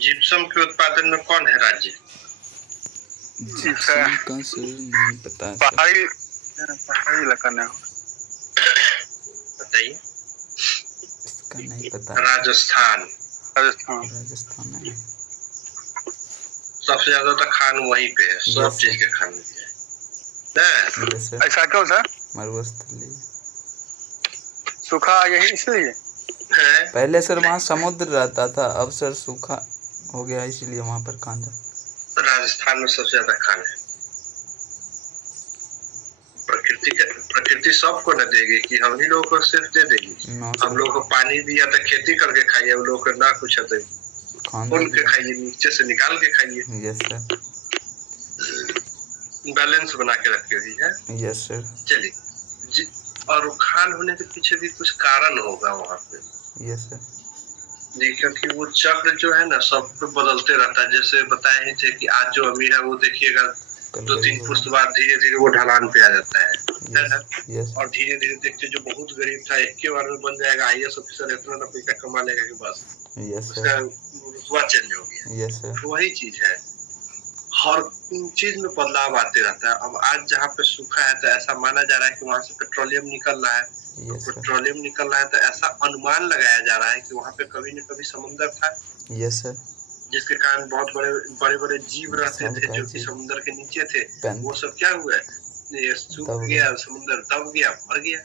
Gypsum के उत्पादन में कौन है राज्य? जिप्सम का सर नहीं पता सर। पहाड़ी इलाका ना बताइए। इसका नहीं पता। राजस्थान। राजस्थान है। सबसे ज्यादा तो खान वहीं पे है, सब चीज के खान में है। ऐसा क्यों सर? मरुस्थली सूखा यही इसलिए पहले सर वहाँ समुद्र रहता था, अब सर सूखा हो गया इसीलिए वहाँ पर खान जाता। राजस्थान में सबसे ज्यादा खान है। प्रकृति सबको न देगी कि हम ही लोगों को सिर्फ दे देगी। हम लोगों को पानी दिया तो खेती करके खाइए, हम लोगों को ना कुछ है तो खोल के खाइए, नीचे से निकाल के खाइए। Yes sir. बैलेंस बना के रखी हुई है। Yes sir. चलिए, और खान होने के पीछे भी कुछ कारण होगा वहाँ पे। Yes sir. जी, क्योंकि वो चक्र जो है ना सब पे बदलते रहता है। जैसे बताए ही थे कि आज जो अमीर है वो देखिएगा 2-3 पुश्त बाद धीरे धीरे वो ढलान पे आ जाता है ना। और धीरे धीरे देखते जो बहुत गरीब था एक के बार में बन जाएगा IAS ऑफिसर, इतना ना पैसा कमा लेगा कि बस उसका रुतबा चेंज हो गया। वही चीज है, हर चीज में बदलाव आते रहता है। अब आज जहाँ पे सूखा है तो ऐसा माना जा रहा है कि वहां से पेट्रोलियम निकल रहा है। पेट्रोलियम निकल रहा है तो ऐसा अनुमान लगाया जा रहा है कि वहाँ पे कभी न कभी समुद्र था। Yes sir. जिसके कारण बहुत बड़े बड़े जीव रहते थे जो कि समुद्र के नीचे थे। वो सब क्या हुआ, ये सूख गया, समुद्र दब गया, मर गया।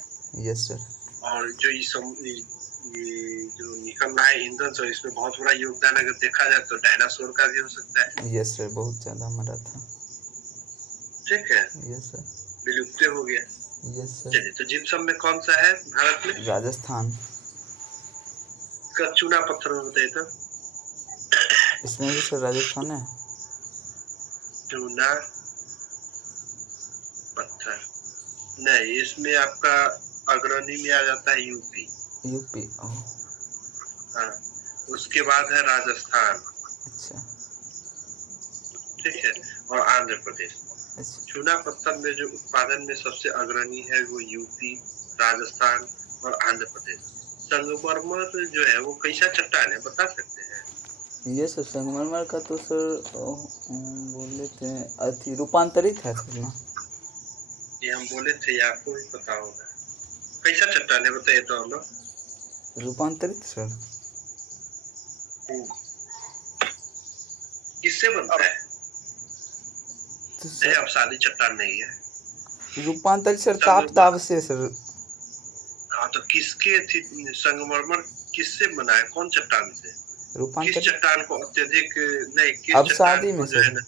Yes sir. और जो ये जो निकल रहा है ईंधन से, इसमें बहुत बड़ा योगदान अगर देखा जाए तो डायनासोर का भी हो सकता है। यस सर, बहुत ज्यादा मरा था। ठीक है। Yes sir. विलुप्त हो गया। Yes sir. चलिए, तो जिप्सम में कौन सा है भारत में? राजस्थान का चूना पत्थर में बताइए तो। इसमें भी सर राजस्थान है। चूना पत्थर नहीं, इसमें आपका अग्रणी में आ जाता है यूपी। हाँ, उसके बाद है राजस्थान। अच्छा। ठीक है, और आंध्र प्रदेश। चूना पत्थर में जो उत्पादन में सबसे अग्रणी है वो यूपी, राजस्थान और आंध्र प्रदेश। संगमरमर जो है वो कैसा चट्टान है, बता सकते हैं? ये सर संगमरमर का तो सर बोले थे अति रूपांतरित है सर ना। ये हम बोले थे, आपको भी पता होगा। कैसा चट्टान है बताइए तो हम लोग। रूपांतरित सर। किससे बनता है? नहीं, अब शादी चट्टान नहीं है। रूपांतरित सर ताप से सर। हाँ, तो किसके संगमरमर किससे बना है, कौन चट्टान से? किस चट्टान को अत्यधिक नहीं, किस चट्टान को जो है ना,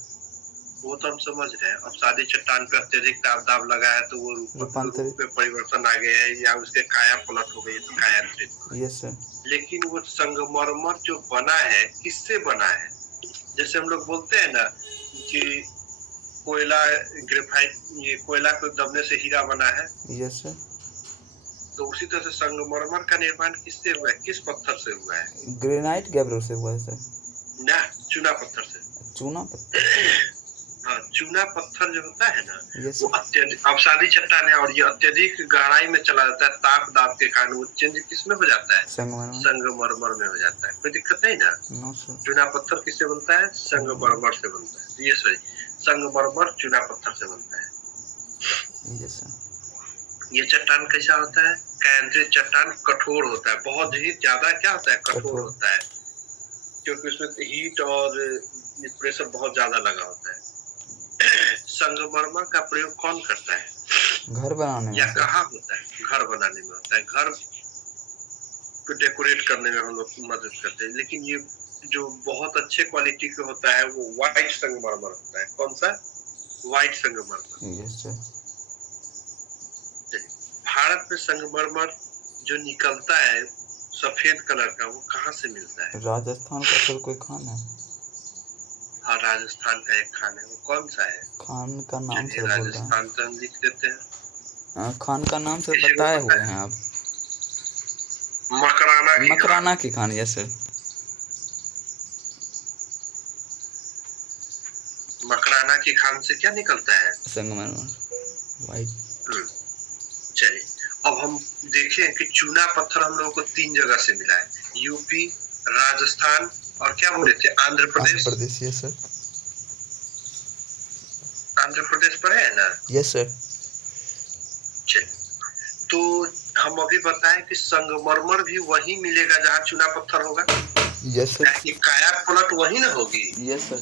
वो तो हम समझ रहे हैं। अब शादी चट्टान पे अत्यधिक दाब लगा है तो वो रूप में परिवर्तन आ गया है या उसके काया पलट हो गई, कायांतरित। Yes sir. लेकिन वो संगमरमर जो बना है किससे बना है? जैसे हम लोग बोलते हैं ना कि कोयला ग्रेफाइट, ये कोयला को दबने से हीरा बना है। Yes sir. तो उसी तरह से संगमरमर का निर्माण किससे हुआ है, किस पत्थर से हुआ है? ग्रेनाइट गैब्रो से हुआ है सर। ना, चूना पत्थर से। चूना पत्थर। हाँ, चूना पत्थर जो होता है ना वो अत्यधिक अवसादी चट्टान है और ये अत्यधिक गहराई में चला जाता है। ताप दाब के कारण वो चेंज किसमें हो जाता है? संगमरमर में हो जाता है। कोई दिक्कत नहीं ना? चूना पत्थर किससे बनता है? संगमरमर से बनता है। ये सॉरी, संगमरमर चूना पत्थर से बनता है। Yes sir. ये चट्टान कैसा होता है? कायांतरित चट्टान कठोर होता है, बहुत ही ज्यादा क्या होता है, कठोर होता है, क्योंकि उसमें हीट और प्रेशर बहुत ज्यादा लगा होता है। संगमरमर का प्रयोग कौन करता है? घर बनाने में। या कहाँ होता है? घर बनाने में होता है। घर को डेकोरेट करने में हम लोग मदद करते हैं। लेकिन ये जो बहुत अच्छे क्वालिटी के होता है वो व्हाइट संगमरमर होता है। कौन सा? व्हाइट संगमरमर। Yes sir. भारत में संगमरमर जो निकलता है सफेद कलर का, वो कहाँ से मिलता है? राजस्थान का सर कोई खान है। हाँ, राजस्थान का एक खान है, वो कौन सा है? खान का नाम सर बोल रहे हैं। राजस्थान तो हम लिख देते हैं। खान का नाम सर बताए हुए हैं आप। मकराना की खान। Yes sir. मकराना की खान से क्या निकलता है? संगमरमर व्हाइट। चलिए, अब हम देखें कि चूना पत्थर हम लोगों को 3 जगह से मिला है, यूपी, राजस्थान और क्या बोले थे? आंध्र आंध्र प्रदेश। प्रदेश, यस सर। आंध्र प्रदेश पर है ना? Yes sir. चलिए, तो हम अभी बताएं कि संगमरमर भी वही मिलेगा जहाँ चूना पत्थर होगा। Yes sir. क्या काया पलट वही ना होगी? Yes sir.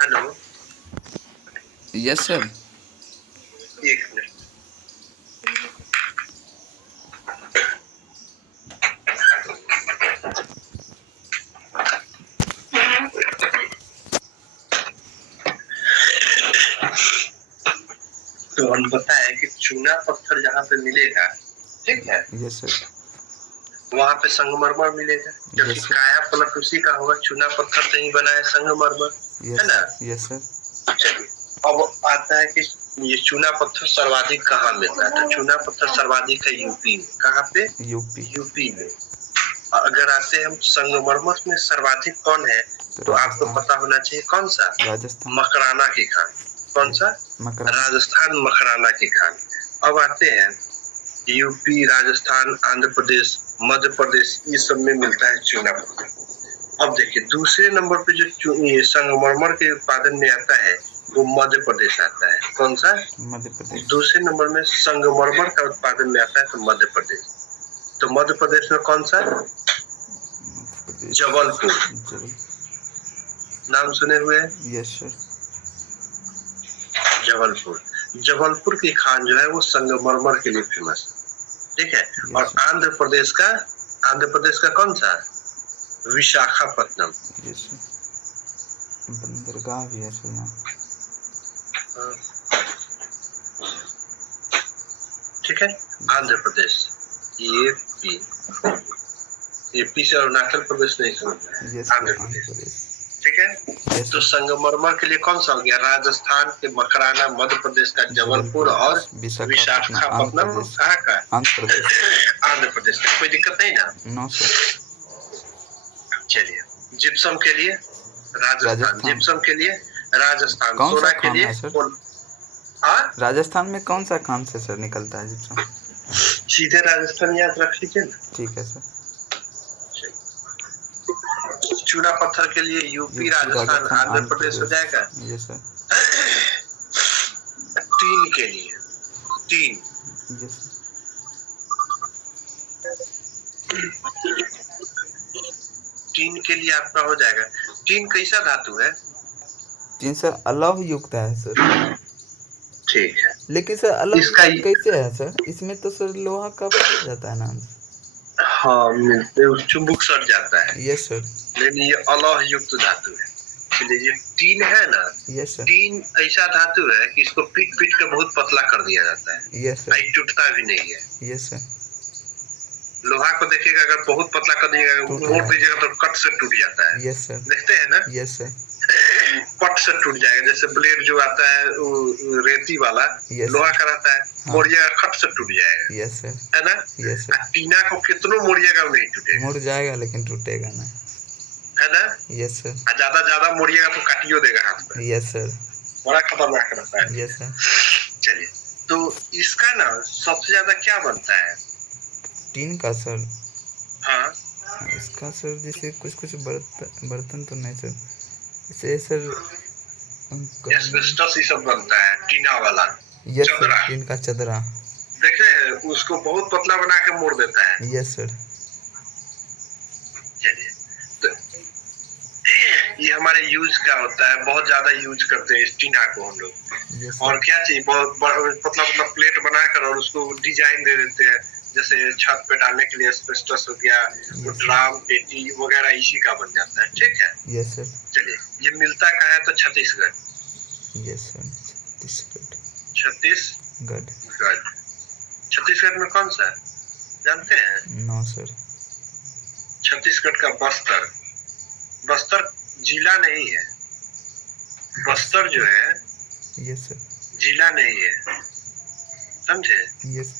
Hello, yes sir. एक मिनट। तो हम बताएं कि चूना पत्थर जहाँ पे मिलेगा, ठीक है, यस सर। वहाँ पे संगमरमर मिलेगा, क्योंकि काया पलट उसी का होगा। चूना पत्थर से ही बना है संगमरमर, है ना? Yes sir. चलिए, अब आता है कि ये चूना पत्थर सर्वाधिक कहाँ मिलता है? तो चूना पत्थर सर्वाधिक है यूपी में। कहाँ पे? यूपी में। अगर आते हैं हम संगमरमर में सर्वाधिक कौन है, तो आपको पता होना चाहिए कौन सा? राजस्थान। मकराना की खान। कौन सा? राजस्थान मकराना की खान। अब आते हैं यूपी, राजस्थान, आंध्र प्रदेश, मध्य प्रदेश, ये सब में मिलता है चूना पत्थर। अब देखिए, दूसरे नंबर पे जो ये संगमरमर के उत्पादन में आता है वो मध्य प्रदेश आता है। कौन सा? मध्य प्रदेश। दूसरे नंबर में संगमरमर का उत्पादन में आता है तो मध्य प्रदेश। तो मध्य प्रदेश में कौन सा? जबलपुर। नाम सुने हुए? Yes sir. जबलपुर। जबलपुर की खान जो है वो संगमरमर के लिए फेमस है, ठीक है। और आंध्र प्रदेश का कौन सा? विशाखापट्टनम। Yes sir. बंदरगाह भी है सर यहाँ। ठीक है। आंध्र प्रदेश, यूपी से अरुणाचल प्रदेश नहीं समझ रहा है, आंध्र प्रदेश, ठीक है। तो संगमरमर के लिए कौन सा हो गया? राजस्थान के मकराना, मध्य प्रदेश का जबलपुर और विशाखापट्टनम कहाँ का? आंध्र प्रदेश का। कोई दिक्कत नहीं ना? No sir. चलिए, जिप्सम के लिए राजस्थान, जिप्सम के लिए राजस्थान, सोना के लिए राजस्थान में कौन सा खान से सर निकलता है जिप्सम? सीधे राजस्थान याद रख लीजिए ना। ठीक है सर। चूना पत्थर के लिए यूपी, राजस्थान, आंध्र प्रदेश हो जाएगा। Yes sir. टीन के लिए, टीन, यस। टीन के लिए आपका हो जाएगा। टीन कैसा धातु है? टीन सर अलौह युक्त है सर। ठीक है, लेकिन सर अलग कैसे है सर? इसमें तो सर लोहा का जाता है ना। हाँ, चुंबक सट जाता है। Yes sir. लेकिन ये अलौह युक्त धातु है। इसलिए ये टीन है ना, यस सर। टीन ऐसा धातु है कि इसको पीट के बहुत पतला कर दिया जाता है। Yes sir. टूटता भी नहीं है। Yes sir. लोहा को देखिएगा, अगर बहुत पतला कर दीजिएगा, मोड़ दीजिएगा तो कट से टूट जाता है। Yes sir. देखते हैं ना? Yes sir. पट से टूट जाएगा। जैसे ब्लेड जो आता है रेती वाला, लोहा का रहता है, मोड़िएगा खट से टूट जाएगा। Yes sir. है ना? Yes sir. टीना को कितनों मोड़िएगा वो नहीं टूटेगा। मुड़ जाएगा लेकिन टूटेगा ना, है ना? Yes sir. ज्यादा मोड़िएगा तो काटियो देगा हाथ पे। Yes sir. बड़ा खतरनाक रहता है। Yes sir. चलिए, तो इसका ना सबसे ज्यादा क्या बनता है? टीन का सर। हाँ, इसका सर जैसे कुछ बर्तन तो नहीं सर, जैसे सर एस्बेस्टस ये सब बनता है टीना वाला। Yes sir. टीन का चदरा देखे, उसको बहुत पतला बना के मोड़ देता है। Yes sir. चलिए, तो ये हमारे यूज का होता है, बहुत ज्यादा यूज करते हैं इस टीना को हम लोग। और क्या चाहिए, बहुत पतला प्लेट बनाकर और उसको डिजाइन दे देते हैं, जैसे छत पे डालने के लिए एस्बेस्टस हो गया, तो ड्राम, पेटी वगैरह इसी का बन जाता है। ठीक है। Yes sir. चलिए, ये मिलता कहाँ है? तो छत्तीसगढ़। Yes sir. छत्तीसगढ़। छत्तीसगढ़ में कौन सा जानते हैं? No sir. छत्तीसगढ़ का बस्तर जिला नहीं है। बस्तर जो है, यस सर, जिला नहीं है, समझे? यस।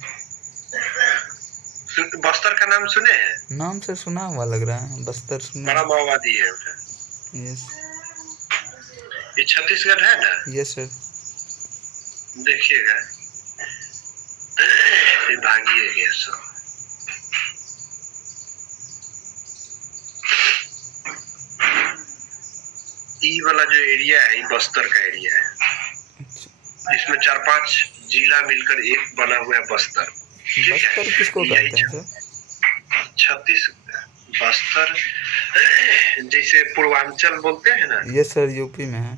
बस्तर का नाम सुने हैं? नाम से सुना हुआ लग रहा है, बस्तर सुना। बड़ा माओवादी है उधर। यस। ये छत्तीसगढ़ है ना? Yes sir. देखिएगा विभागीय गैस ई वाला जो एरिया है, ये बस्तर का एरिया है। इसमें 4-5 जिला मिलकर एक बना हुआ है बस्तर। ठीक है, बस्तर किसको कहते हैं सर? छत्तीस बस्तर जैसे पूर्वांचल बोलते हैं ना। यस सर, यूपी में है।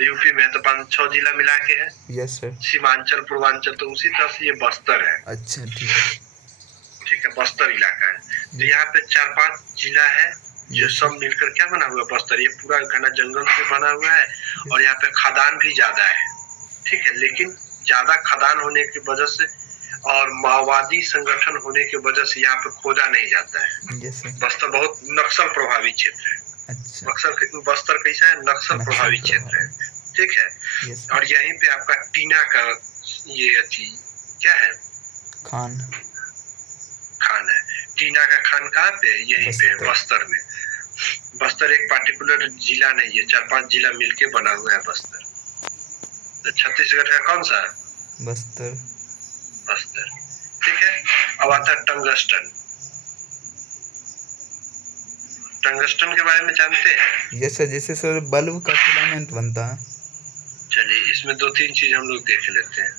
यूपी में तो 5-6 जिला मिला के है। Yes sir. सीमांचल पूर्वांचल, तो उसी तरह से ये बस्तर है। अच्छा ठीक है। ठीक है, बस्तर इलाका है। तो यहाँ पे 4-5 जिला है जो सब मिलकर क्या बना हुआ है बस्तर। ये पूरा घना जंगल से बना हुआ है और यहाँ पे खदान भी ज्यादा है। ठीक है, लेकिन ज्यादा खदान होने की वजह से और माओवादी संगठन होने की वजह से यहाँ पे खोदा नहीं जाता है। बस्तर बहुत नक्सल प्रभावित क्षेत्र है। अच्छा। बस्तर कैसा है? नक्सल प्रभावित क्षेत्र है। ठीक है, और यहीं पे आपका टीना का ये अच्छी क्या है, खान है। टीना का खान कहाँ पे? यहीं पे बस्तर में। बस्तर एक पार्टिकुलर जिला नहीं है, 4-5 जिला मिलके बना हुआ है बस्तर। तो छत्तीसगढ़ का कौन सा? बस्तर। ठीक है, अब आता है टंगस्टन। टंगस्टन के बारे में जानते हैं? यस सर, जैसे सर बल्ब का फिलामेंट बनता है। चलिए, इसमें 2-3 चीज हम लोग देख लेते हैं।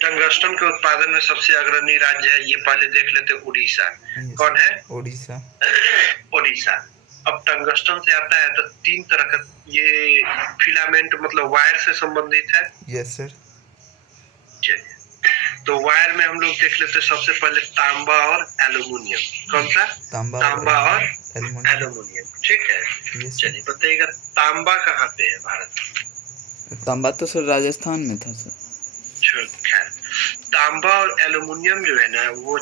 टंगस्टन के उत्पादन में सबसे अग्रणी राज्य है, ये पहले देख लेते हैं, उड़ीसा। कौन है? उड़ीसा। अब टंगस्टन से आता है तो 3 तरह का ये फिलामेंट मतलब वायर से संबंधित है। Yes sir. चलिए, तो वायर में हम लोग देख लेते हैं सबसे पहले तांबा और एल्युमिनियम। कौन सा? तांबा और एल्युमिनियम। ठीक है, चलिए बताइएगा तांबा कहाँ पे है भारत में? तांबा तो सर राजस्थान में था सर। खैर, तांबा और एल्युमिनियम जो है ना, वो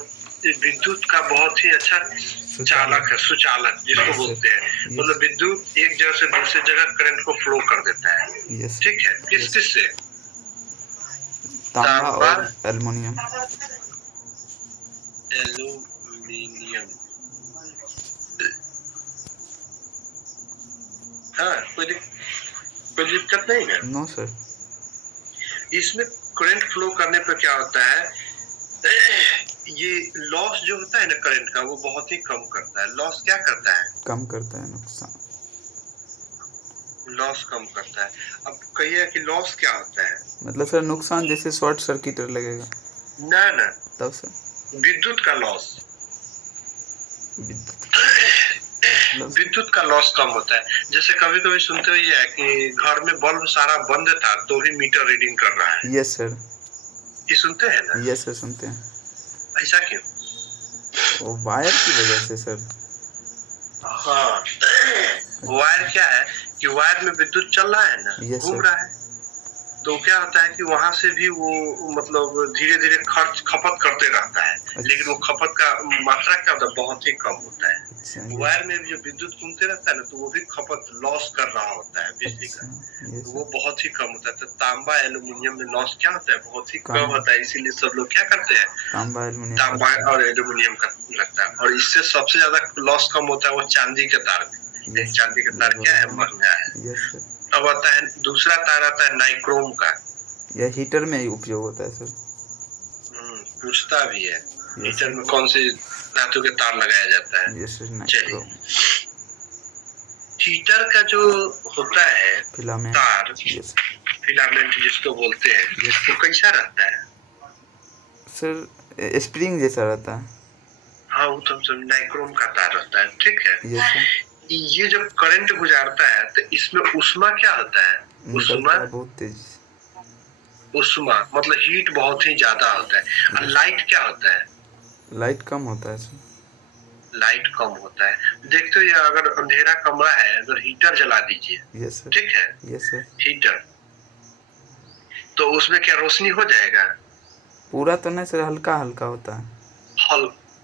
विद्युत का बहुत ही अच्छा चालक है, सुचालक जिसको बोलते हैं। मतलब विद्युत एक जगह से दूसरी जगह करंट को फ्लो कर देता है। ठीक है, किस से? तांबा और एल्युमिनियम। हाँ, कोई दिक्कत नहीं है। No sir. इसमें करंट फ्लो करने पर क्या होता है, ये लॉस जो होता है ना करंट का, वो बहुत ही कम करता है। लॉस क्या करता है? कम करता है नुकसान। लॉस कम करता है। अब कहिए कि लॉस क्या होता है? मतलब सर नुकसान जैसे शॉर्ट सर्किट लगेगा ना तब सर विद्युत का लॉस, विद्युत का लॉस कम होता है। जैसे कभी कभी सुनते हो ये है कि घर में बल्ब सारा बंद था तो भी मीटर रीडिंग कर रहा है। यस सर, ये सुनते हैं ना? यस सर, सुनते हैं। ऐसा क्यों? वो वायर की वजह से सर। हाँ, वायर क्या है कि वायर में विद्युत चल रहा है ना, घूम रहा है, तो क्या होता है कि वहां से भी वो मतलब धीरे धीरे खपत करते रहता है। लेकिन वो खपत का मात्रा क्या होता है, बहुत ही कम होता है। वायर में भी जो विद्युत घूमते रहता है ना, तो वो भी खपत लॉस कर रहा होता है बिजली का, तो वो बहुत ही कम होता है। तो तांबा एल्युमिनियम में लॉस क्या होता है, बहुत ही कम होता है। इसीलिए सब लोग क्या करते हैं, तांबा और एल्युमिनियम का लगता है। और इससे सबसे ज्यादा लॉस कम होता है वो चांदी के तार में। चांदी का तार क्या है, महंगा है। अब आता है दूसरा तार, आता है नाइक्रोम का। यह हीटर में ही उपयोग होता है सर। पूछता भी है हीटर में कौन से धातु के तार लगाया जाता है। चलिए, हीटर का जो होता है तार, फिलामेंट जिसको बोलते हैं, वो कैसा रहता है सर? स्प्रिंग जैसा रहता है। हाँ, वो तो नाइक्रोम का तार रहता है। ठीक है, ये जब करंट गुजारता है तो इसमें उष्मा क्या होता है, उष्मा बहुत तेज, उष्मा मतलब हीट बहुत ही ज्यादा होता है। और लाइट क्या होता है, लाइट कम होता है सर। लाइट कम होता है। देखते हो, अगर अंधेरा कमरा है, अगर हीटर जला दीजिए, यस सर, ठीक है, यस सर, हीटर, तो उसमें क्या रोशनी हो जाएगा? पूरा तो नहीं सर, हल्का हल्का होता है।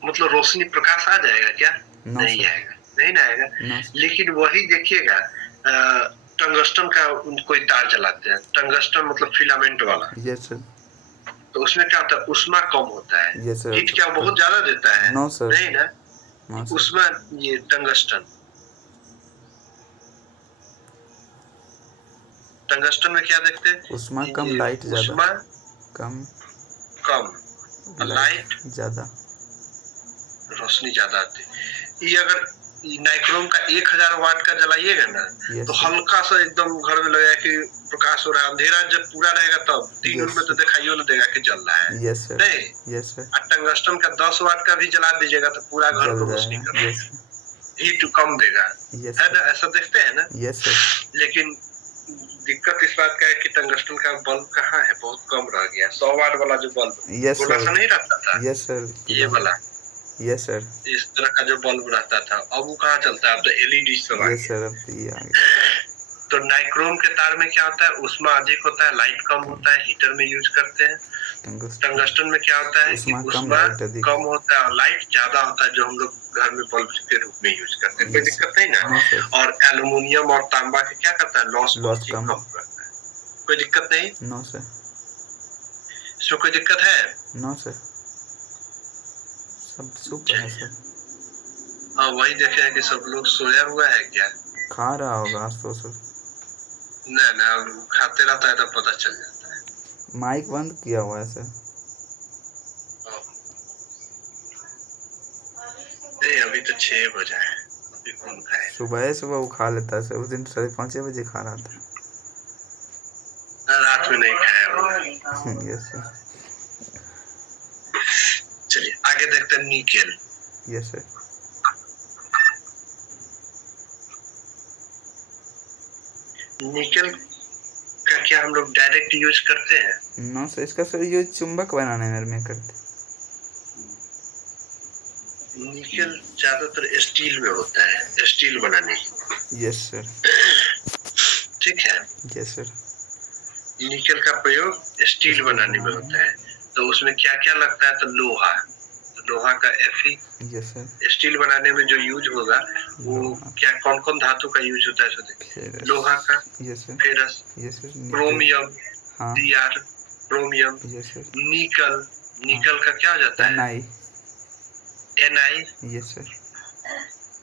मतलब रोशनी प्रकाश आ जाएगा क्या? नहीं आएगा, नहीं ना आएगा। लेकिन वही देखिएगा, टंगस्टन का कोई तार जलाते हैं, टंगस्टन मतलब फिलामेंट वाला, यस सर, तो उसमें क्या होता है, उष्मा कम होता है। यस सर, हीट क्या बहुत ज्यादा देता है? नो सर, नहीं ना, उष्मा ये टंगस्टन टंगस्टन में क्या देखते हैं? उष्मा कम, लाइट ज्यादा। उष्मा कम, लाइट ज्यादा, रोशनी ज्यादा आती है। ये अगर नाइक्रोम का 1000 वाट का जलाइएगा ना, तो हल्का सा एकदम घर में लगेगा कि प्रकाश हो रहा है। अंधेरा जब पूरा रहेगा तब दिन में तो दिखाइयो ना देगा कि जल रहा है। नहीं, टंगस्टन का 10 वाट का भी जला दीजिएगा तो पूरा घर को रोशनी करेगा, हीट कम देगा, है ना? ऐसा देखते हैं ना। लेकिन दिक्कत इस बात का है कि टंगस्टन का बल्ब कहाँ है, बहुत कम रह गया। 100 वाट वाला जो बल्ब गोला सा नहीं रहता था, ये वाला, यस सर, इस तरह का जो बल्ब रहता था, अब वो कहाँ चलता है? अब तो एलईडी सब आ गया। तो नाइक्रोम के तार में क्या होता है? उष्मा अधिक होता है, लाइट कम होता है, हीटर में यूज करते हैं। टंगस्टन में क्या होता है कि उष्मा कम होता है और लाइट ज्यादा होता है, जो हम लोग घर में बल्ब के रूप में यूज करते हैं। कोई दिक्कत नहीं ना। और एल्युमिनियम और तांबा के क्या करता है? लॉस कम करता है। कोई दिक्कत नहीं? No sir. इसमें कोई दिक्कत है? नो सर, सब सुपर है सर। हाँ, वही देखे हैं कि सब लोग सोया हुआ है क्या? खा रहा होगा आज तो सर। नहीं, खाते रहता है तो पता चल जाता है। माइक बंद किया हुआ है सर। नहीं, अभी तो 6 बजा है, अभी कौन खाए? सुबह वो खा लेता है सर। उस दिन 5:30 बजे खा रहा था। रात में नहीं खाया। Yes sir. चलिए आगे देखते हैं निकेल। Yes sir. निकेल का क्या हम लोग डायरेक्ट यूज करते हैं? नो सर, इसका सर यूज चुंबक बनाने में करते। निकेल ज्यादातर स्टील में होता है, स्टील बनाने। Yes sir. ठीक है। Yes sir. निकेल का प्रयोग स्टील बनाने में होता है। तो उसमें क्या क्या लगता है? तो लोहा का Fe। Yes sir. स्टील बनाने में जो यूज होगा वो क्या, कौन कौन धातु का यूज होता है? सो देखिए, लोहा का, फेरस, क्रोमियम, Cr, क्रोमियम, निकल का क्या हो जाता है? Ni। Yes sir.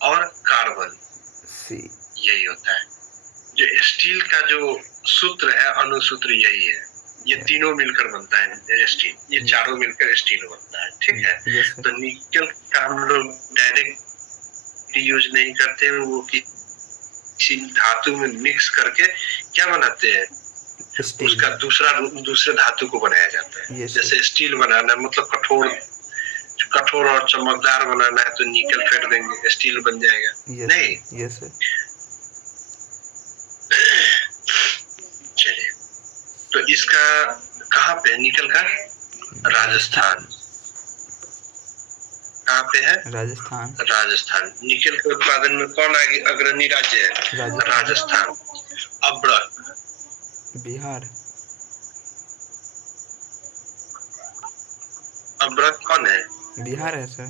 और कार्बन, C। यही होता है। जो स्टील का जो सूत्र है, अनुसूत्र यही है। ये तीनों मिलकर बनता है स्टील, ये चारों मिलकर स्टील बनता है। ठीक है। तो निकल का हम लोग डायरेक्ट यूज नहीं करते, वो किसी धातु में मिक्स करके क्या बनाते हैं? उसका दूसरे धातु को बनाया जाता है। जैसे स्टील बनाना मतलब कठोर और चमकदार बनाना है तो निकल फेंट देंगे, स्टील बन जाएगा। नहीं। Yes sir. चलिए, तो इसका कहाँ पे निकल का? राजस्थान। कहाँ पे है? राजस्थान। निकल के उत्पादन में कौन अग्रणी राज्य है? राजस्थान। अब्रक, बिहार। अब्रक कौन है? बिहार है सर।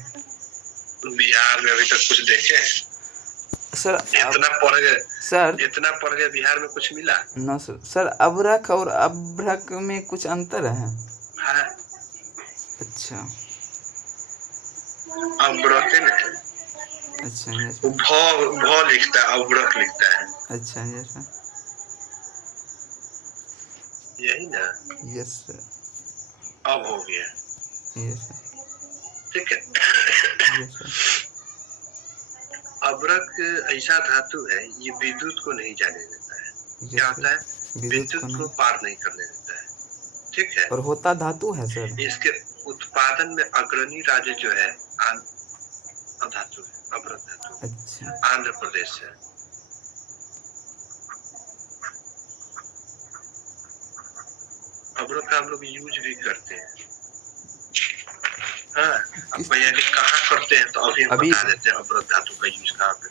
बिहार में अभी तक कुछ देखे सर? इतना पढ़ गए बिहार में कुछ मिला? No sir. अब्रक और अभ्रक में कुछ अंतर है? हाँ। अच्छा। अब्रक है ना? अच्छा। भ लिखता है, अब्रक लिखता है। अच्छा। Yes sir. यही ना? Yes sir. अब हो गया। Yes sir. ठीक है। Yes sir. अब्रक ऐसा धातु है, ये विद्युत को नहीं जाने देता है। क्या होता है? विद्युत को पार नहीं करने देता है। ठीक है। और होता धातु है सर। इसके उत्पादन में अग्रणी राज्य जो है धातु है, अब्रक धातु। अच्छा। आंध्र प्रदेश है। अब्रक का हम लोग यूज भी करते हैं। हाँ, भैया कि कहाँ करते हैं तो अभी बता देते हैं अब्रक धातु का यूज कहाँ पे।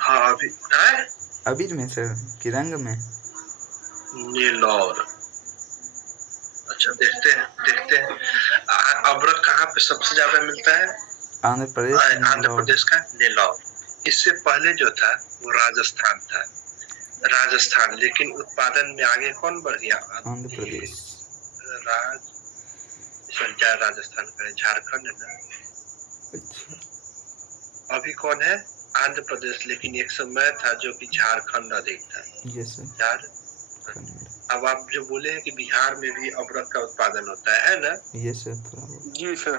हाँ, अभी में सर कि रंग में? नीलौर। अच्छा, देखते हैं अब्रक कहाँ पे सबसे ज्यादा मिलता है? आंध्र प्रदेश का नीलौर। इससे पहले जो था वो राजस्थान था। लेकिन उत्पादन में आगे कौन बढ़ गया? आंध्र प्रदेश। राजस्थान का झारखंड है ना? अच्छा। अभी कौन है? आंध्र प्रदेश, लेकिन एक समय था जो कि झारखंड अधिक था। Yes sir. झारखंड। अब आप जो बोले हैं कि बिहार में भी अबरक का उत्पादन होता है ना? यस सर, थोड़ा बहुत। जी सर।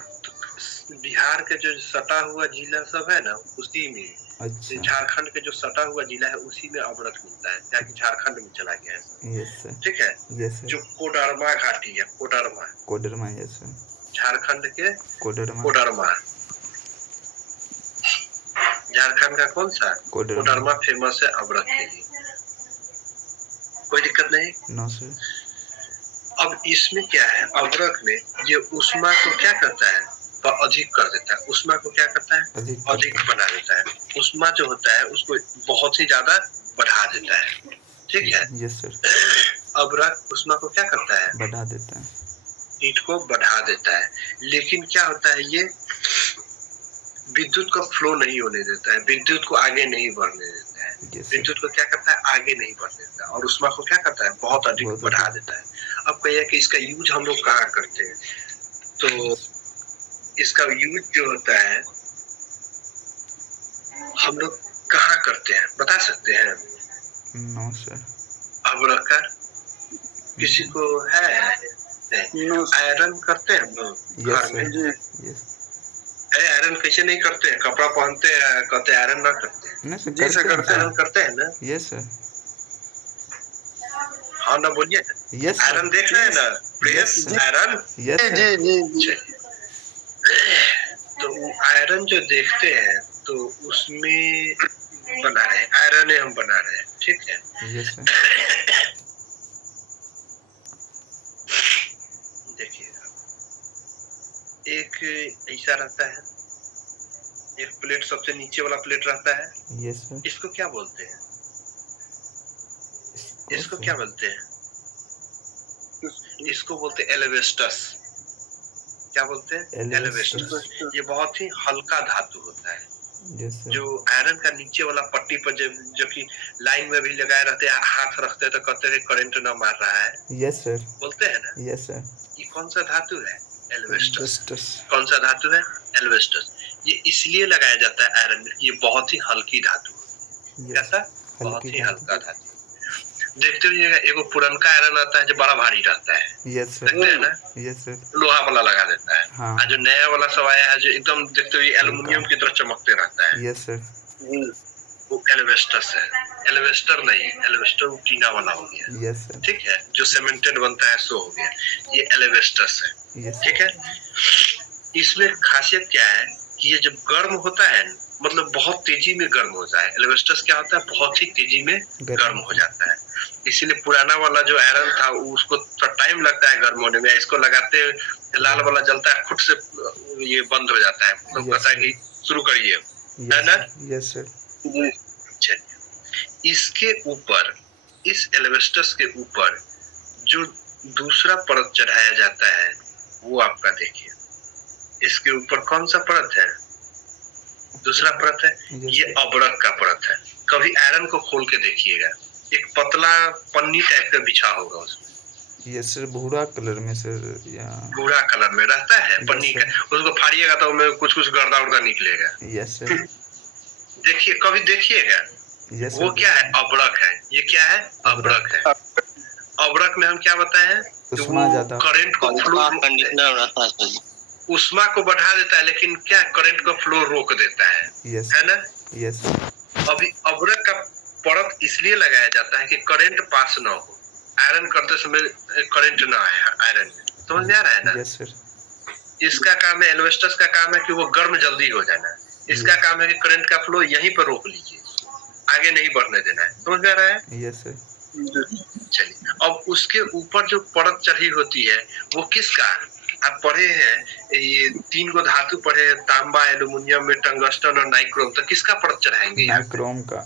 तो बिहार के जो सटा हुआ जिला सब है ना, उसी में अच्छा। झारखंड के जो सटा हुआ जिला है उसी में अबरक मिलता है, क्या कि झारखंड में चला गया है। Yes sir. ठीक है। Yes sir. जो कोडरमा घाटी है, कोडरमा, यस सर। झारखंड के कोडरमा। कोडरमा। झारखंड का कौन सा? कोडरमा फेमस है अबरक के लिए। कोई दिक्कत नहीं। No sir. अब इसमें क्या है, अबरक में ये उष्मा को क्या करता है, अधिक कर देता है। उष्मा को क्या करता है, अधिक बना देता है। उष्मा जो होता है उसको बहुत ही ज्यादा बढ़ा देता है। ठीक है। Yes sir. अबरक उष्मा को क्या करता है, बढ़ा देता है, हीट को बढ़ा देता है। लेकिन क्या होता है, ये विद्युत का फ्लो नहीं होने देता है, विद्युत को आगे नहीं बढ़ने देता है। विद्युत को क्या करता है, आगे नहीं बढ़ने देता है। और उष्मा को क्या करता है, बहुत अधिक बढ़ा देता है। अब कहिए कि इसका यूज हम लोग कहाँ करते हैं, तो इसका यूज जो होता है हम लोग कहाँ करते हैं बता सकते हैं? No sir. अबरक का किसी को है? आयरन करते हैं हम लोग घर में। आयरन कैसे नहीं करते हैं, कपड़ा पहनते हैं, कहते हैं आयरन ना करते हैं। नहीं सर, आयरन करते हैं ना? Yes sir. हाँ ना, बोलिए। यस आयरन देख रहे हैं ना, प्रेस आयरन। यस जी। तो आयरन जो देखते हैं तो उसमें बना रहे हैं, आयरन हम बना रहे हैं। ठीक है। Yes sir. देखिएगा, एक ऐसा रहता है, एक प्लेट सबसे नीचे वाला प्लेट रहता है। Yes sir. इसको क्या बोलते हैं, इसको क्या बोलते हैं? इसको बोलते हैं एल्वेस्टस। क्या बोलते हैं? एल्वेस्टस। ये बहुत ही हल्का धातु होता है। जो आयरन का नीचे वाला पट्टी पर जो कि लाइन में भी लगाए रहते हैं, हाथ रखते हैं तो कहते हैं करंट ना मार रहा है। Yes sir. बोलते हैं ना? Yes sir. ये कौन सा धातु है? एल्वेस्टस। कौन सा धातु है? एल्वेस्टस। ये इसलिए लगाया जाता है आयरन में, ये बहुत ही हल्की धातु है। कैसा? बहुत ही हल्का धातु। देखते हुए एगो पुरनका आयरन आता है जो बड़ा भारी रहता है। Yes sir. देखते हैं ना? Yes sir. लोहा वाला लगा देता है। हाँ। जो नया वाला सब आया है जो एकदम देखते हुए एल्युमिनियम की तरह चमकते रहता है। Yes sir. वो एल्वेस्टस है। एल्वेस्टर नहीं, एल्वेस्टर वो टीना वाला हो गया। Yes sir. ठीक है। जो सीमेंटेड बनता है सो हो गया, ये एल्वेस्टस है। ठीक है। इसमें खासियत क्या है कि ये जब गर्म होता है, मतलब बहुत तेजी में गर्म होता है। एल्वेस्टस क्या होता है, बहुत ही तेजी में गर्म हो जाता है। इसीलिए पुराना वाला जो आयरन था उसको थोड़ा टाइम लगता है गर्म होने में। इसको लगाते लाल वाला जलता है, खुद से ये बंद हो जाता है। तो कहता है कि शुरू करिए, है ना? Yes sir. चलिए, इसके ऊपर, इस एल्वेस्टस के ऊपर जो दूसरा परत चढ़ाया जाता है वो आपका देखिए, इसके ऊपर कौन सा परत है? दूसरा परत है, ये अबरक का परत है। कभी आयरन को खोल के देखिएगा, एक पतला पन्नी टाइप का बिछा होगा उसमें। ये सर भूरा कलर में सर, या भूरा कलर में रहता है पन्नी का। उसको फाड़िएगा तो उसमें कुछ कुछ गर्दा उर्दा निकलेगा। Yes sir. देखिए, कभी देखिएगा। वो क्या है? अबरक है। ये क्या है? अबरक है। अबरक में हम क्या बताए हैं, करंट को फ्लो, उष्मा को बढ़ा देता है, लेकिन क्या करंट का फ्लो रोक देता है। यस है ना? यस। अभी अबरक का परत इसलिए लगाया जाता है कि करंट पास ना हो, आयरन करते समय करंट ना आए आयरन में। समझ में आ रहा है ना? Yes sir. इसका काम है, एल्वेस्टस का काम है कि वो गर्म जल्दी हो जाना। इसका काम है कि करंट का फ्लो यहीं पर रोक लीजिए, आगे नहीं बढ़ने देना है। समझ में आ रहा है? Yes sir. चलिए, अब उसके ऊपर जो परत चढ़ी होती है वो किसका? आप पढ़े हैं ये 3 गो धातु पढ़े, तांबा, एल्युमिनियम में टंगस्टन और नाइक्रोम। तो किसका परत चढ़ाएंगे? नाइक्रोम का।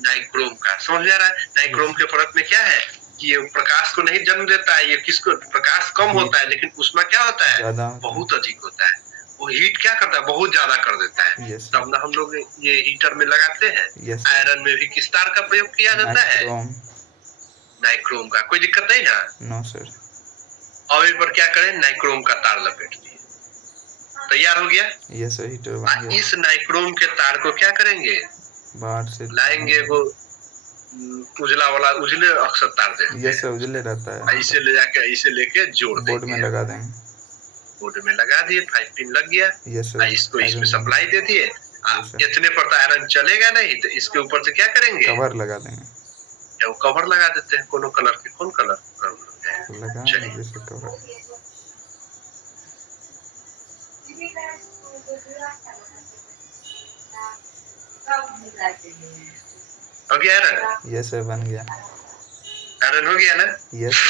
नाइक्रोम का। समझ में आ रहा है? नाइक्रोम के परत में क्या है कि ये प्रकाश को नहीं जन्म देता है। ये किसको? प्रकाश कम होता है, लेकिन उसमें क्या होता है, बहुत अधिक होता है। वो हीट क्या करता है, बहुत ज्यादा कर देता है। तब ना हम लोग ये हीटर में लगाते हैं। आयरन में भी किस तार का प्रयोग किया जाता है? नाइक्रोम का। कोई दिक्कत नहीं ना? No sir. और एक बार क्या करें, नाइक्रोम का तार लपेट दिए। तैयार हो गया। यस सर, हीटर बन गया। इस नाइक्रोम के तार को क्या करेंगे, बाहर से लाएंगे वो उजला वाला, उजले अक्सर तार देते यस सर, हैं, उजले रहता है, ऐसे ले जाके ऐसे लेके जोड़ बोर्ड में देंगे, लगा देंगे। बोर्ड में लगा दिए, 5 पिन लग गया। यस सर, इसको इसमें आयरन सप्लाई दे दिए। इतने पर तो आयरन चलेगा नहीं, तो इसके ऊपर से क्या करेंगे, कवर लगा देंगे, वो कवर लगा देते हैं। कोनो कलर के, कौन कलर लगा चलिए जैसे कवर। हो गया आयरन। यस सर, बन गया। आयरन हो गया ना। यस।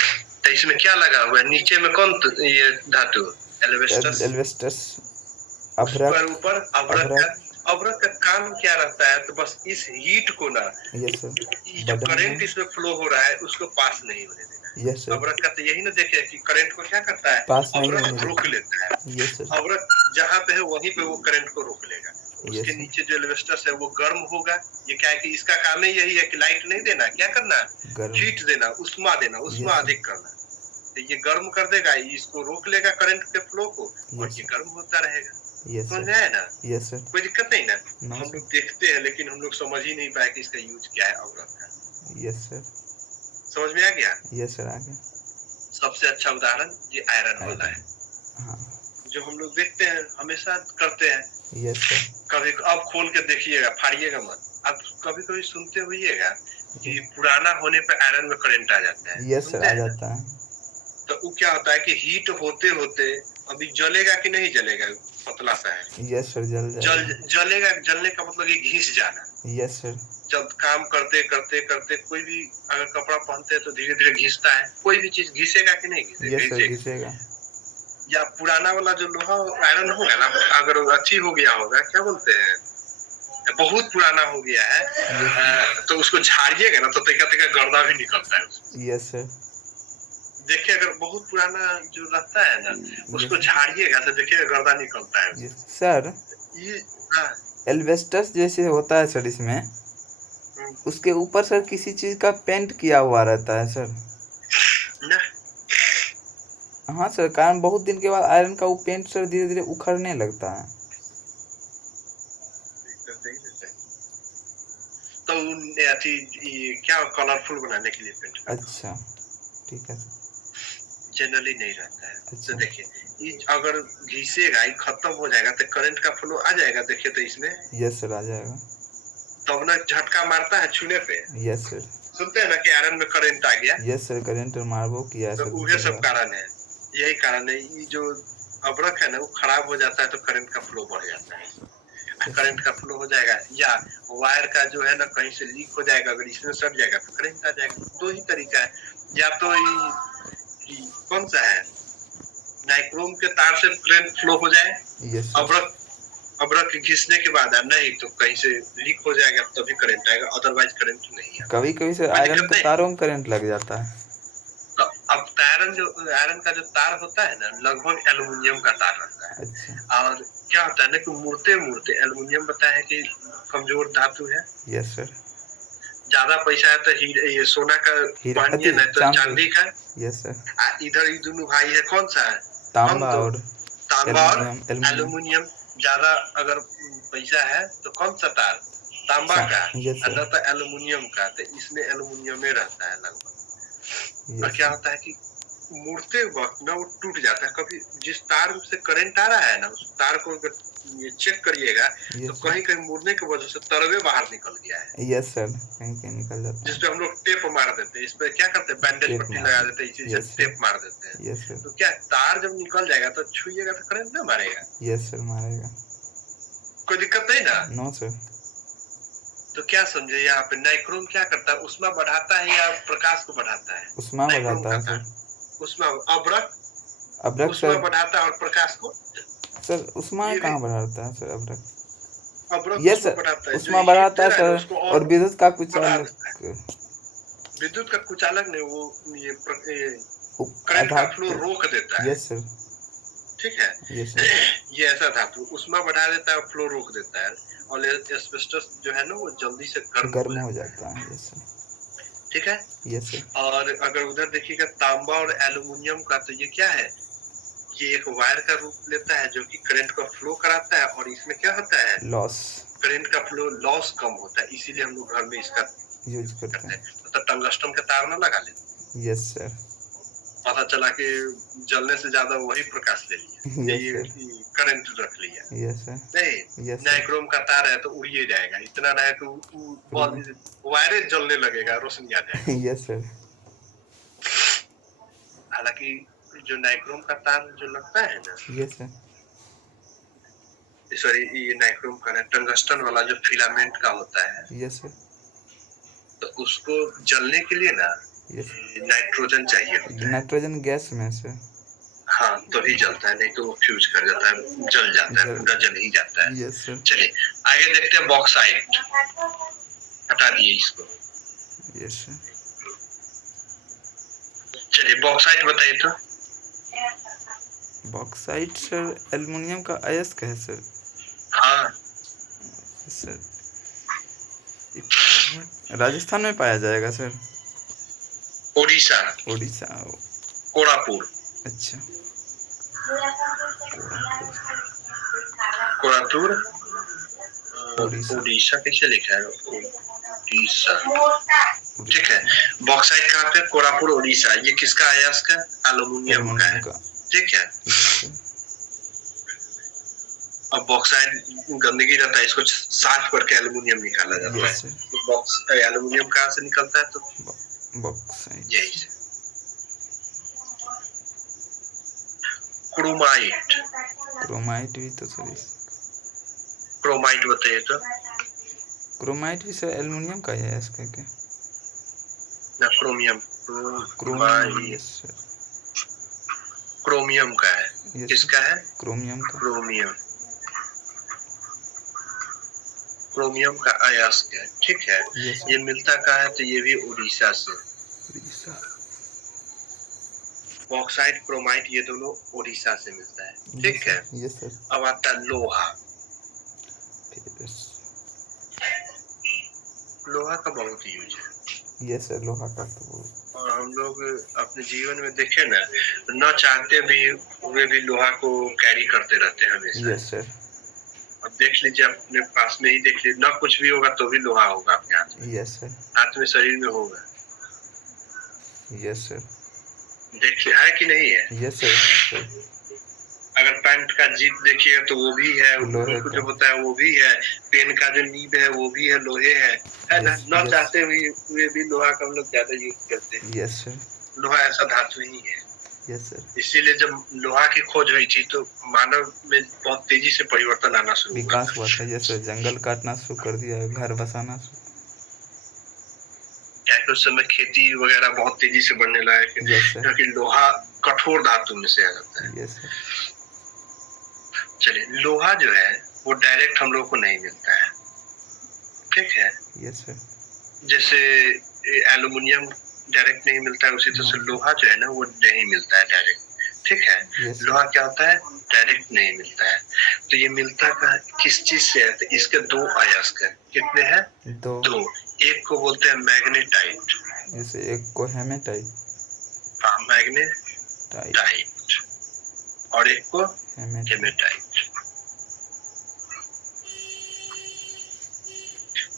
तो इसमें क्या लगा हुआ है नीचे में, कौन ये धातु, एल्वेस्टस। अभ्रक। ऊपर अभ्रक का काम क्या रहता है, तो बस इस हीट को ना, यस सर, जो करंट इसमें फ्लो हो रहा है उसको पास नहीं होने देना। यस सर, अभ्रक का तो यही ना देखे कि करंट को क्या करता है, पास नहीं अभ्रक होने रोक लेता है। यस सर, अभ्रक जहाँ पे है वहीं पे वो करंट को रोक लेगा। उसके नीचे जो एल्वेस्टस है वो गर्म होगा। ये क्या है कि इसका काम ही यही है कि लाइट नहीं देना, क्या करना, हीट देना, उष्मा देना, उष्मा अधिक करना। तो ये गर्म कर देगा, इसको रोक लेगा करंट के फ्लो को, और ये गर्म होता रहेगा। समझ में आया ना। यस सर, कोई दिक्कत नहीं ना। हम लोग देखते हैं लेकिन हम लोग समझ ही नहीं पाए कि इसका यूज क्या है अभ्रक का। यस सर, समझ में आ गया। यस सर, आ गया। सबसे अच्छा उदाहरण ये आयरन वाला है। हाँ, जो हम लोग देखते हैं, हमेशा करते हैं। यस सर, कभी अब खोल के देखिएगा, फाड़िएगा मत। अब कभी कभी सुनते होइएगा कि पुराना होने पे आयरन में करंट आ जाता है। यस सर, आ जाता है। तो वो क्या होता है कि हीट होते होते अभी जलेगा कि नहीं जलेगा, पतला सा है। यस सर, जलेगा। जलने का मतलब ये घिस जाना। यस सर, जब काम करते करते करते कोई भी अगर कपड़ा पहनते हैं तो धीरे धीरे घिसता है। कोई भी चीज घिसेगा कि नहीं घिसेगा। Yes sir, घिसेगा। या पुराना वाला जो लोहा आयरन होगा ना, अगर अच्छी हो गया होगा, क्या बोलते हैं, बहुत पुराना हो गया है, तो उसको झाड़िएगा ना तो तरीका तरीका गर्दा भी निकलता है। यस सर, देखिए अगर बहुत पुराना जो रहता है ना, उसको झाड़िएगा तो देखिएगा गर्दा निकलता है सर। ये एल्वेस्टस जैसे होता है सर, इसमें उसके ऊपर सर किसी चीज का पेंट किया हुआ रहता है सर ना। हाँ सर, कारण बहुत दिन के बाद आयरन का वो पेंट सर धीरे धीरे उखड़ने लगता है। तो क्या कलरफुल बनाने के लिए पेंट। अच्छा, ठीक है। जनरली नहीं रहता है। अच्छा। तो देखिए अगर घिसेगा, ये खत्म हो जाएगा तो करंट का फ्लो आ जाएगा। देखिए तो इसमें यस सर, आ जाएगा। तब ना झटका मारता है छूने पे। यस सर, सुनते हैं ना कि आयरन में करंट आ गया। यस सर, करंट मारबो किया है तो सर। वही सब कारण है, यही कारण है। ये जो अभ्रक है ना, वो खराब हो जाता है तो करंट का फ्लो बढ़ जाता है। करंट का फ्लो हो जाएगा, या वायर का जो है ना कहीं से लीक हो जाएगा, अगर इसमें सट जाएगा तो करंट आ जाएगा। दो ही तरीका है, या तो कौन सा है, नाइक्रोम के तार से करंट फ्लो हो जाए अभ्रक घिसने के बाद, नहीं तो कहीं से लीक हो जाएगा तभी करंट आएगा, अदरवाइज करंट नहीं है। कभी कभी सर आयरन के तारों में करंट लग जाता है। तो अब आयरन का जो तार होता है ना, लगभग एल्युमिनियम का तार रहता है। अच्छा। और क्या होता है ना कि मुड़ते मुड़ते, एल्युमिनियम बताया है कि कमजोर धातु है। Yes sir. ज्यादा पैसा है तो ये सोना का पहनिए, नहीं तो चांदी का। Yes sir. इधर ये दोनों भाई है, कौन सा है, तांबा और एल्युमिनियम। ज्यादा अगर पैसा है तो कौन सा तार, तांबा का, न तो एल्युमिनियम का। तो इसमें एल्युमिनियम में रहता है लगभग। और क्या होता है कि मुड़ते वक्त ना वो टूट जाता है। कभी जिस तार से करंट आ रहा है ना, उस तार को अगर ये चेक करिएगा तो कहीं कहीं मुड़ने की वजह से तरवे बाहर निकल गया है। यस सर, कहीं कहीं निकल जाता है। जिसपे हम लोग टेप मार देते हैं, इस पे क्या करते हैं, बैंडेज पट्टी लगा देते हैं, इसी से टेप मार देते हैं। Yes sir. तो क्या तार जब निकल जाएगा तो छुइएगा तो करंट ना मारेगा। यस सर, मारेगा। कोई दिक्कत नहीं ना। No sir. तो क्या समझे, यहाँ पे नाइक्रोम क्या करता है, उष्मा बढ़ाता है या प्रकाश को बढ़ाता है। उष्मा बढ़ाता है सर। उष्मा। अभ्रक उष्मा बढ़ाता है और प्रकाश को सर, उष्मा कहाँ बढ़ाता है सर अभ्रक। यस सर, उष्मा बढ़ाता है सर, और विद्युत का कुछ अलग। विद्युत का कुछ अलग नहीं, वो ये करंट का फ्लो रोक देता है। यस सर, ठीक है। Yes sir. ये ऐसा धातु उष्मा बढ़ा देता है और फ्लो रोक देता है, और एस्बेस्टस जो है ना वो जल्दी से गर्म हो जाता है। Yes sir. ठीक है। Yes sir. और अगर उधर देखिएगा तांबा और एल्युमिनियम का, तो ये क्या है, ये एक वायर का रूप लेता है जो कि करंट का फ्लो कराता है, और इसमें क्या होता है, लॉस करंट का फ्लो लॉस कम होता है, इसीलिए हम लोग घर में इसका यूज करते करते हैं। हैं। मतलब टंगस्टन का तार ना लगा ले, यस सर। पता चला कि जलने से ज्यादा वही प्रकाश ले लिया, यस ये सर। करंट रख लिया। Yes sir. नहीं, यस सर। नाइक्रोम का तार है तो उड़िए जाएगा, इतना रहे तो बॉल वायरेज जलने लगेगा, रोशनी आ जाएगा। Yes sir. हालांकि जो नाइक्रोम का तार जो लगता है ना, यस सर। सॉरी ये नाइक्रोम का है, टंगस्टन वाला जो फिलामेंट का होता है, यस सर। तो उसको जलने के लिए ना यस, नाइट्रोजन चाहिए होता है। नाइट्रोजन गैस में से। हाँ तभी जलता है, नहीं तो वो फ्यूज कर जाता है, जल जाता है, पूरा जल ही जाता है। Yes sir. चलिए आगे देखते हैं बॉक्साइट, हटा दिए इसको। Yes sir. चलिए बॉक्साइट बताइए तो। बॉक्साइट सर एल्युमिनियम का अयस्क है सर। हाँ सर राजस्थान में पाया जाएगा सर। उड़ीसा, उड़ीसा। कोरापुर। अच्छा, कोरापुर उड़ीसा। उड़ीसा कैसे लिखा है, उड़ीसा, ठीक है। बॉक्साइट कहाँ पे, कोरापुर उड़ीसा। ये किसका अयस्क है, एल्युमिनियम का है, ठीक है। अब बॉक्साइट गंदगी रहता है, इसको साफ करके एल्युमिनियम निकाला जाता है। तो बॉक्स एल्युमिनियम कहाँ से निकलता है, तो बॉक्साइट। यही से। क्रोमाइट, क्रोमाइट भी तो सर, क्रोमाइट बताइए तो। क्रोमाइट भी सर एल्युमिनियम का है इसका क्या? ना chromium, chromium. Yes sir. Chromium का है। किसका है, क्रोमियम का। क्रोमियम, क्रोमियम का अयस्क है, ठीक है। ये मिलता कहाँ है, तो ये भी उड़ीसा से। उड़ीसा। बॉक्साइट क्रोमाइट ये दोनों उड़ीसा से मिलता है, ठीक है। Yes sir. अब आता है लोहा। लोहा का बहुत यूज है। यस सर, लोहा का तो। और हम लोग अपने जीवन में देखे ना, न चाहते भी हुए भी लोहा को कैरी करते रहते हैं हमेशा। Yes sir. अब देख लीजिए अपने पास में ही, देख लीजिए ना कुछ भी होगा तो भी लोहा होगा आपके हाथ में। Yes sir. हाथ में, शरीर में होगा। Yes sir. देखिए है कि नहीं है। Yes sir. अगर पैंट का जीप देखिएगा तो वो भी है, लोहे जो का होता है वो भी है, पेन का जो नीब है वो भी है, लोहे है ना। न चाहते हुए भी लोहा का हम लोग ज्यादा यूज करते हैं। Yes sir. लोहा ऐसा धातु ही है। Yes sir. इसीलिए जब लोहा की खोज हुई थी तो मानव में बहुत तेजी से परिवर्तन आना शुरू हुआ, विकास हुआ था। यस सर, जंगल काटना शुरू कर दिया, घर बसाना शुरू। क्या उस समय खेती वगैरह बहुत तेजी से बढ़ने लगा, क्योंकि लोहा कठोर धातु में से आ जाता है। Yes sir. चलिए लोहा जो है वो डायरेक्ट हम लोग को नहीं मिलता है, ठीक है। Yes sir. जैसे एल्युमिनियम डायरेक्ट नहीं मिलता है, उसी तरह से लोहा जो है ना वो नहीं मिलता है डायरेक्ट, ठीक है। लोहा क्या होता है, डायरेक्ट नहीं मिलता है। तो ये मिलता किस चीज से है, तो इसके दो अयस्क है। कितने हैं, दो। एक को बोलते हैं मैग्नेटाइट, जैसे एक को हेमेटाइट। हाँ मैग्नेटाइट, और एक को हेमेटाइट।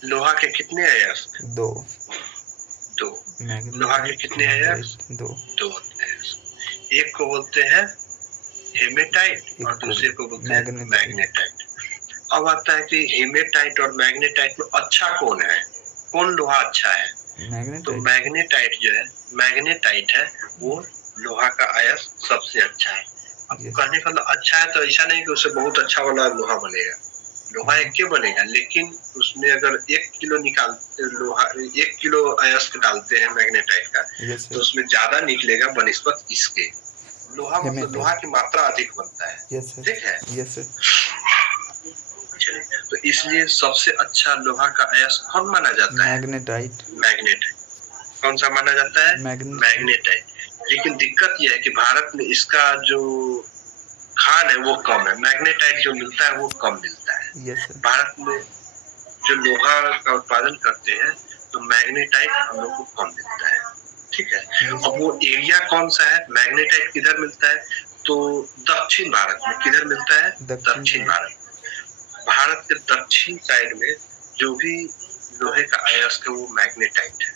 लोहा के कितने अयस्क, दो। लोहा के कितने अयस्क, दो अयस्क। एक को बोलते हैं हेमेटाइट और दूसरे को बोलते हैं मैग्नेटाइट। अब आता है कि हेमेटाइट और मैग्नेटाइट में अच्छा कौन है, कौन लोहा अच्छा है। तो मैग्नेटाइट जो है, मैग्नेटाइट है वो लोहा का अयस्क सबसे अच्छा है। अब कहने का अच्छा है तो ऐसा नहीं कि उससे बहुत अच्छा वाला लोहा बनेगा, लोहा एक के बनेगा, लेकिन उसमें अगर 1 किलो निकालते लोहा, 1 किलो अयस्क डालते हैं मैग्नेटाइट का, तो उसमें ज्यादा निकलेगा बनिस्बत इसके। लोहा मतलब लोहा की मात्रा अधिक बनता है, ठीक है। Yes sir. तो इसलिए सबसे अच्छा लोहा का अयस्क कौन माना जाता है, मैग्नेटाइट। कौन सा माना जाता है, मैग्नेटाइट। लेकिन दिक्कत यह है कि भारत में इसका जो खान है वो कम है, मैग्नेटाइट जो मिलता है वो कम मिलता है। भारत में जो लोहा का उत्पादन करते हैं तो मैग्नेटाइट हम लोग को कम मिलता है, ठीक है। अब वो एरिया कौन सा है, मैग्नेटाइट किधर मिलता है, तो दक्षिण भारत में किधर मिलता है? दक्षिण भारत। भारत के दक्षिण साइड में जो भी लोहे का अयस्क है वो मैग्नेटाइट है।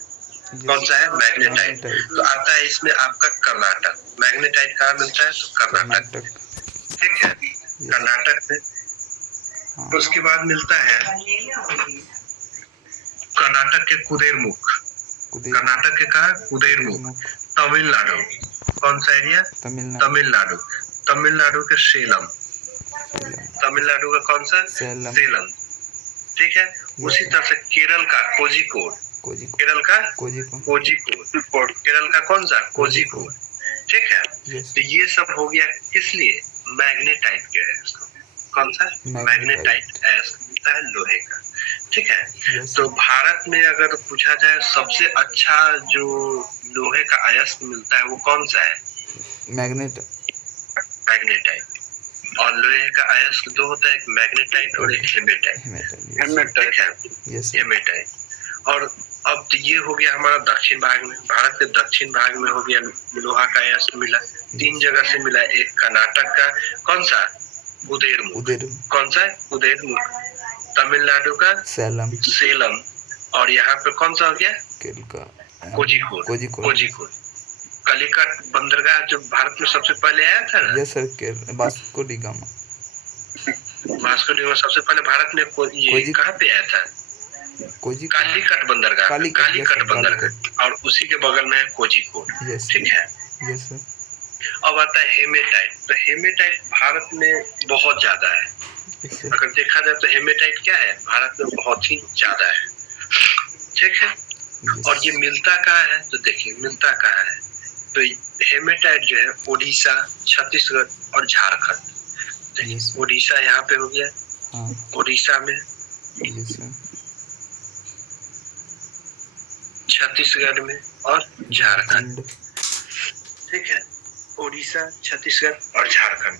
कौन सा है? मैग्नेटाइट। तो आता है इसमें आपका कर्नाटक। मैग्नेटाइट कहाँ मिलता है? तो कर्नाटक। ठीक है, कर्नाटक में। तो उसके बाद मिलता है कर्नाटक के कुदेरमुख। कर्नाटक के कहा? कुदेरमुख। तमिलनाडु। कौन सा एरिया? तमिलनाडु। तमिलनाडु के सेलम। तमिलनाडु का कौन सा? सेलम। ठीक है, उसी तरह से केरल का कोझिकोड। केरल का कोझिकोड। केरल का कौन सा? कोझिकोड। ठीक है, तो ये सब हो गया किस लिए? मैग्नेटाइट के अयस्क। कौन सा? मैग्नेटाइट अयस्क मिलता है लोहे का। ठीक है, तो भारत में अगर पूछा जाए सबसे अच्छा जो लोहे का अयस्क मिलता है वो कौन सा है? मैग्नेटाइट। और लोहे का अयस्क दो होता है, एक मैग्नेटाइट और एक हेमेटाइट। ठीक है, हेमेटाइट। और अब तो ये हो गया हमारा दक्षिण भाग में। भारत के दक्षिण भाग में हो गया लोहा का अयस्क मिला। 3 जगह से मिला। एक कर्नाटक का कौन सा? कुदेरमुख। कौन सा? कुदेरमुख। तमिलनाडु का सेलम। और यहाँ पे कौन सा हो गया? कोझिकोड। कलिकट बंदरगाह जो भारत में सबसे पहले आया था ना? Yes sir, Vasco D gamma. Vasco D gamma सबसे पहले भारत में ये कहाँ पे आया था? कालीकट बंदरगाह। कालीकट बंदरगाह। और उसी के बगल में है कोझिकोड। ठीक है। Yes sir. अब आता है हेमेटाइट। तो हेमेटाइट भारत में बहुत ज्यादा है। अगर देखा जाए तो हेमेटाइट क्या है? भारत में बहुत ही ज्यादा है। ठीक है, और ये मिलता कहाँ है? तो देखिए मिलता कहाँ है। तो हेमेटाइट जो है ओडिशा, छत्तीसगढ़ और झारखंड। ओडिशा यहाँ पे हो गया। ओडिशा में, छत्तीसगढ़ में और झारखंड। ठीक है, ओडिशा, छत्तीसगढ़ और झारखंड,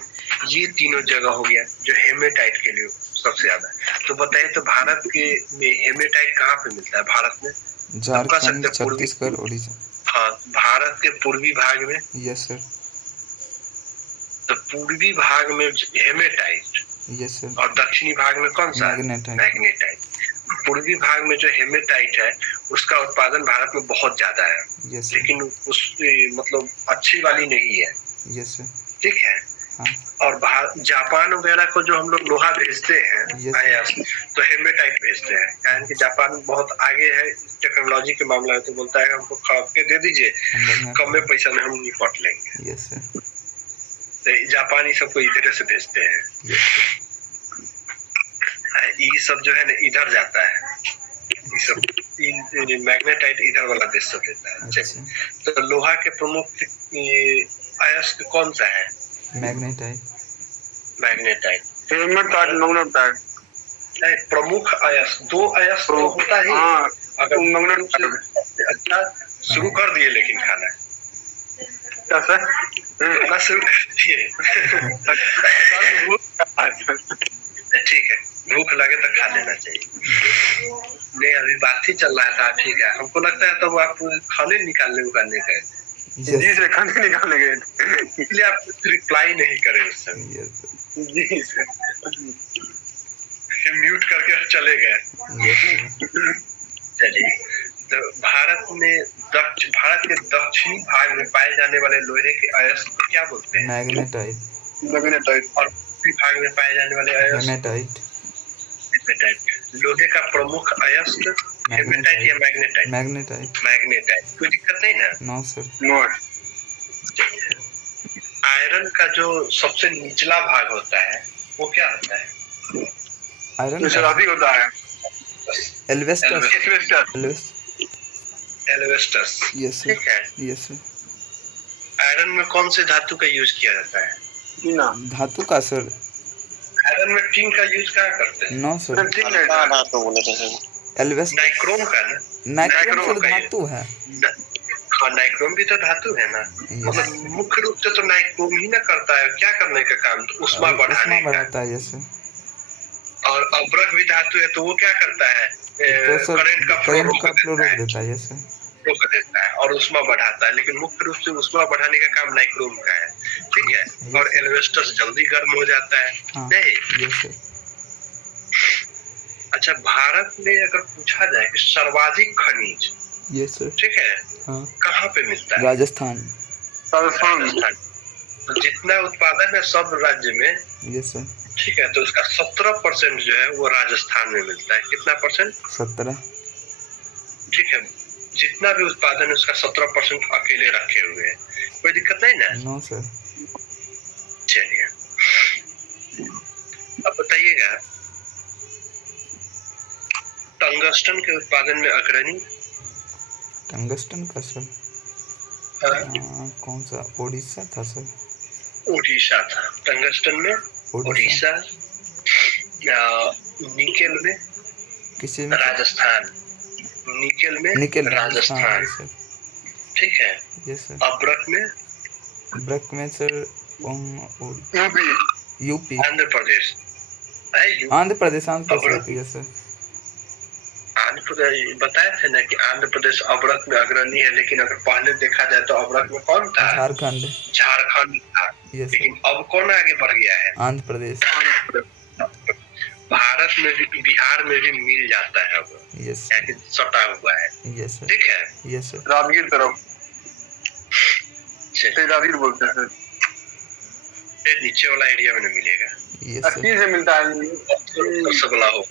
ये तीनों जगह हो गया जो हेमेटाइट के लिए सबसे ज्यादा। तो बताइए तो भारत के में हेमेटाइट कहाँ पे मिलता है? भारत में झारखंड, छत्तीसगढ़, ओडिशा। हाँ, भारत के पूर्वी भाग में। Yes sir. तो पूर्वी भाग में हेमेटाइट। Yes sir. और दक्षिणी भाग में कौन सा? मैग्नेटाइट। पूर्वी भाग में जो हेमेटाइट है उसका उत्पादन भारत में बहुत ज्यादा है। लेकिन उस मतलब अच्छी वाली नहीं है। ठीक है। और जापान वगैरह को जो हम लोग लोहा भेजते हैं तो हेमेटाइट भेजते हैं, कारण कि जापान बहुत आगे है टेक्नोलॉजी के मामले में। तो बोलता है हमको खरीद के दे दीजिए, कम में पैसा में हम निपट लेंगे। तो जापानी सबको इधर से भेजते हैं। ये सब जो है ना इधर जाता है, ये सब मैग्नेटाइट इधर वाला देश सब लेता है। अच्छा। तो लोहा के प्रमुख अयस्क कौन सा है? मैग्नेटाइट। प्रमुख अयस्क 2 अयस्क तो होता ही। अगर अच्छा शुरू कर दिए लेकिन खाना खाना शुरू कर दिए। ठीक है, भूख लगे तो खा लेना चाहिए। नहीं, अभी बात ही चल रहा था। ठीक है, हमको लगता है तो आप खाने निकालने उगाने गए जी से, खाने निकालने गए इसलिए आप रिप्लाई नहीं करें उस समय। जी सर, म्यूट करके चले गए। चलिए, तो भारत के दक्षिणी भाग में पाए जाने वाले लोहे के अयस्क को क्या बोलते हैं? मैग्नेटाइट। और पूर्वी भाग में पाए जाने वाले अयस्क हेमेटाइट। लोहे का प्रमुख अयस्क हेमेटाइट या मैग्नेटाइट। कोई दिक्कत नहीं ना? No sir. नो। आयरन का जो सबसे निचला भाग होता है वो क्या होता है? आयरन होता है एल्वेस्टस। यस ठीक है। Yes sir. आयरन में कौन से धातु का यूज किया जाता है? धातु का सर। आयरन में टिन का यूज क्या करते हैं? No sir. एल्वेस्टस नाइक्रोम का ना? नाइक्रोम सर धातु है। हाँ, नाइक्रोम भी तो धातु है ना। मतलब मुख्य रूप से तो नाइक्रोम ही ना करता है, क्या करने का काम? ऊष्मा बढ़ाने का। Yes sir. और अब्रक भी धातु है तो वो क्या करता है? करंट का फ्लो रोक देता है और ऊष्मा बढ़ाता है। लेकिन मुख्य रूप से ऊष्मा बढ़ाने का काम नाइक्रोम का है। ठीक है, और एल्वेस्टस जल्दी गर्म हो जाता है। हाँ, नहीं, यस सर। अच्छा, भारत में अगर पूछा जाए कि सर्वाधिक खनिज, यस सर। ठीक है, हाँ, कहाँ पे मिलता है? राजस्थान। राजस्थान। तो जितना उत्पादन है सब राज्य में, यस सर। ठीक है, तो उसका 17% जो है वो राजस्थान में मिलता है। कितना परसेंट? 17। ठीक है, जितना भी उत्पादन है उसका 17% अकेले रखे हुए हैं। कोई दिक्कत नहीं ना? No sir. चलिए, अब बताइएगा, टंगस्टन के उत्पादन में अग्रणी? टंगस्टन का सर कौन सा? ओडिशा था सर। उड़ीसा था टंगस्टन में। उड़ीसा। निकेल में? किसी में? राजस्थान। निकेल में? निकेल राजस्थान। सर। ठीक है। Yes sir. अब्रक में? ब्रक में sir UP. Andhra Pradesh. Andhra Pradesh. Yes sir. Andhra Pradesh बताए थे ना कि आंध्र प्रदेश अब्रक में अग्रणी है, लेकिन अगर पहले देखा जाए तो अब्रक में कौन था? झारखंड था। लेकिन अब कौन आगे बढ़ गया है? आंध्र प्रदेश। भारत में भी, बिहार में भी मिल जाता है अब। यस, सटा हुआ है। यस ठीक है। Yes sir. राजगीर तरफ राजगीर बोलते हैं। नीचे वाला एरिया में नहीं मिलेगा। Yes sir. से मिलता है सबला हो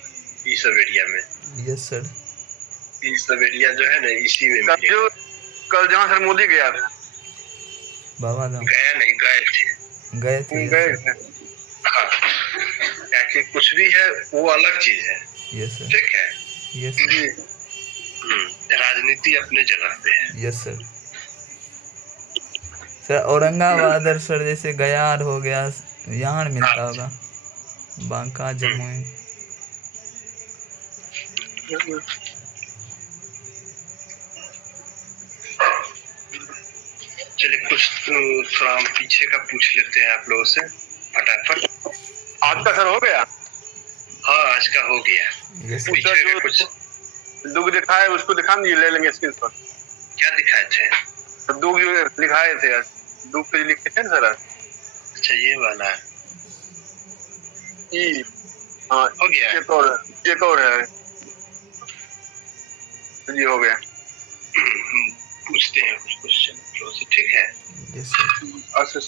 ये सब एरिया में। Yes sir. ये सब एरिया जो है ना इसी में मिलेगा। कल जहाँ सर मोदी गया था, बाबा धाम गया नहीं, गए थे। हाँ, कि कुछ भी है वो अलग चीज है। Yes sir. ठीक है। Yes sir. राजनीति अपने जगह पे है। Yes sir. Sir Aurangabad sir जैसे गयार हो गया, यहाँ मिलता होगा। बांका, जमुई। चलिए, कुछ थोड़ा हम पीछे का पूछ लेते हैं आप लोगों से फटाफट। आज का सर हो गया? हाँ, आज का हो गया। पीछे का कुछ दुख दिखाए उसको दिखा दीजिए, ले लेंगे स्क्रीनशॉट। क्या दिखाए थे? दुख लिखाए थे आज, दुख पे लिखे थे ना सर। अच्छा, ये वाला हाँ हो गया। एक और है जी, हो गया। पूछते हैं कुछ क्वेश्चन। ठीक है। Yes sir.